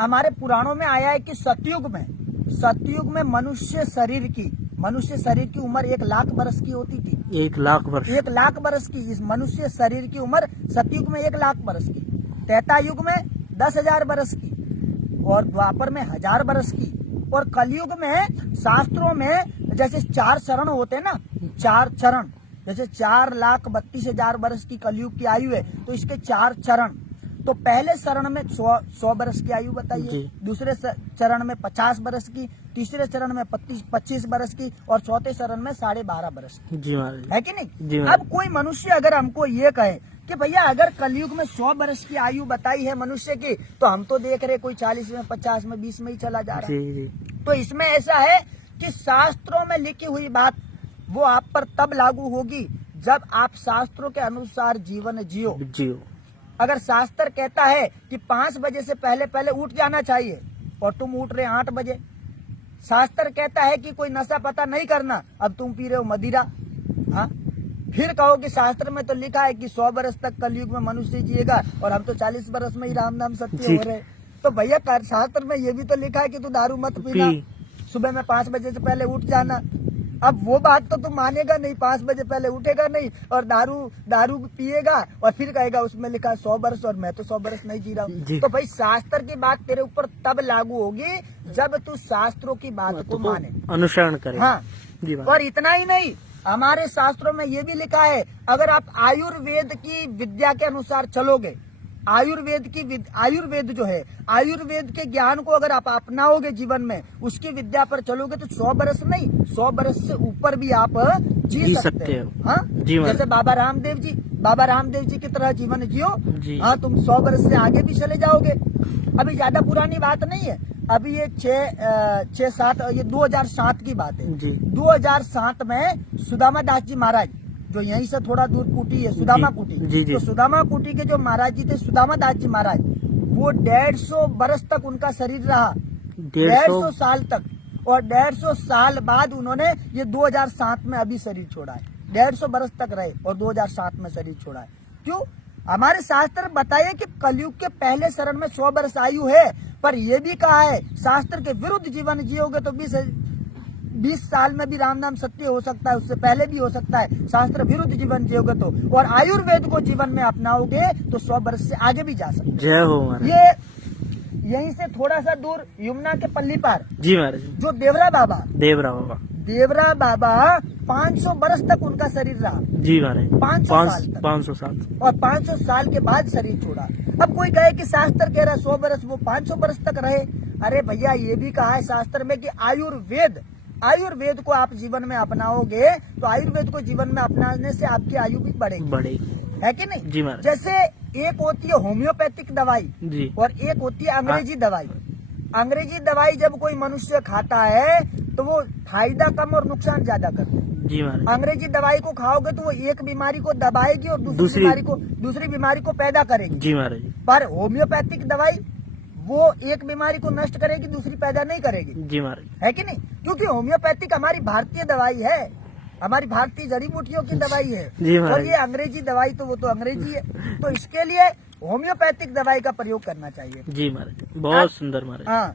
हमारे पुराणों में आया है कि सतयुग में मनुष्य शरीर की उम्र 1,00,000 वर्ष की होती थी। 1,00,000 वर्ष। 1,00,000 वर्ष की इस मनुष्य शरीर की उम्र सतयुग में 1,00,000 वर्ष की, त्रेता युग में 10,000 वर्ष की, और द्वापर में 1,000 वर्ष की, और कलयुग में शास्त्रों में जैसे 4 चरण होते हैं ना, 4 चरण, जैसे 4,32,000 वर्ष की कलयुग की आयु है तो इसके 4 चरण। तो पहले चरण में 100 वर्ष की आयु बताइए, दूसरे चरण में 50 वर्ष की, तीसरे चरण में 25 वर्ष की, और चौथे चरण में 12.5 वर्ष की। जी महाराज, है कि नहीं? जी। अब कोई मनुष्य अगर हमको ये कहे कि भैया अगर कलयुग में 100 वर्ष की आयु बताई है मनुष्य की, तो हम तो देख रहे कोई 40 में, 50 में, 20 में ही चला जा रहा है। तो इसमें ऐसा है कि शास्त्रों में लिखी हुई बात वो आप पर तब लागू होगी जब आप शास्त्रों के अनुसार जीवन जियो। अगर शास्त्र कहता है कि 5 बजे से पहले उठ जाना चाहिए और तुम उठ रहे 8 बजे, शास्त्र कहता है कि कोई नशा पता नहीं करना, अब तुम पी रहे हो मदिरा, हाँ, फिर कहो कि शास्त्र में तो लिखा है कि 100 वर्ष तक कलयुग में मनुष्य जिएगा और हम तो 40 वर्ष में ही राम नाम सत्य हो रहे। तो भैया शास्त्र में ये भी तो लिखा है कि तू दारू मत पीना, सुबह में 5 बजे से पहले उठ जाना। अब वो बात तो तुम मानेगा नहीं, 5 बजे पहले उठेगा नहीं और दारू पिएगा और फिर कहेगा उसमें लिखा 100 वर्ष और मैं तो 100 वर्ष नहीं जी रहा हूँ। तो भाई शास्त्र की बात तेरे ऊपर तब लागू होगी जब तू शास्त्रों की बात को माने, अनुसरण करे। हाँ, और इतना ही नहीं, हमारे शास्त्रों में ये भी लिखा है अगर आप आयुर्वेद की विद्या के अनुसार चलोगे, आयुर्वेद जो है, आयुर्वेद के ज्ञान को अगर आप अपनाओगे जीवन में, उसकी विद्या पर चलोगे तो 100 वर्ष नहीं, 100 वर्ष से ऊपर भी आप जी सकते हो। हाँ, जैसे बाबा रामदेव जी की तरह जीवन जियो। हाँ, तुम 100 वर्ष से आगे भी चले जाओगे। अभी ज्यादा पुरानी बात नहीं है, अभी ये 2007 की बात है। 2007 में सुदामा दास जी महाराज, जो यहीं से थोड़ा दूर कुटी है, सुदामा कुटी, तो सुदामा कुटी के जो महाराज जी थे, सुदामा दास जी महाराज, वो 150 वर्ष तक उनका शरीर रहा, 150 साल तक, और 150 साल बाद उन्होंने ये 2007 में अभी शरीर छोड़ा है। 150 वर्ष तक रहे और 2007 में शरीर छोड़ा है। क्यों? हमारे शास्त्र बताइए कि कलयुग के पहले चरण में 100 वर्ष आयु है, पर यह भी कहा है शास्त्र के विरुद्ध जीवन जियोगे तो 20 साल में भी राम नाम सत्य हो सकता है, उससे पहले भी हो सकता है। शास्त्र विरुद्ध जीवन जियोगे तो, और आयुर्वेद को जीवन में अपनाओगे तो 100 वर्ष से आगे भी जा सकते। जय हो महाराज। ये यहीं से थोड़ा सा दूर यमुना के पल्ली पार, जी महाराज, जो देवरा बाबा 500 वर्ष तक उनका शरीर रहा। जी महाराज, 500 साल और 500 साल के बाद शरीर छोड़ा। अब कोई कहे कि शास्त्र कह रहा 100 वर्ष, वो 500 वर्ष तक रहे। अरे भैया, ये भी कहा है शास्त्र में कि आयुर्वेद को आप जीवन में अपनाओगे तो आयुर्वेद को जीवन में अपनाने से आपकी आयु भी बढ़ेगी, है कि नहीं? जी महाराज। जैसे एक होती है होम्योपैथिक दवाई जी, और एक होती है अंग्रेजी दवाई। अंग्रेजी दवाई जब कोई मनुष्य खाता है तो वो फायदा कम और नुकसान ज्यादा करते हैं। जी महाराज। अंग्रेजी दवाई को खाओगे तो वो एक बीमारी को दबाएगी और दूसरी बीमारी को पैदा करेगी। जी महाराज। पर होम्योपैथिक दवाई वो एक बीमारी को नष्ट करेगी, दूसरी पैदा नहीं करेगी। जी महाराज, है कि नहीं? क्योंकि होम्योपैथिक हमारी भारतीय दवाई है, हमारी भारतीय जड़ी बूटियों की दवाई है, और ये अंग्रेजी दवाई तो वो तो अंग्रेजी है। तो इसके लिए होम्योपैथिक दवाई का प्रयोग करना चाहिए। जी महाराज, बहुत सुंदर महाराज। हाँ।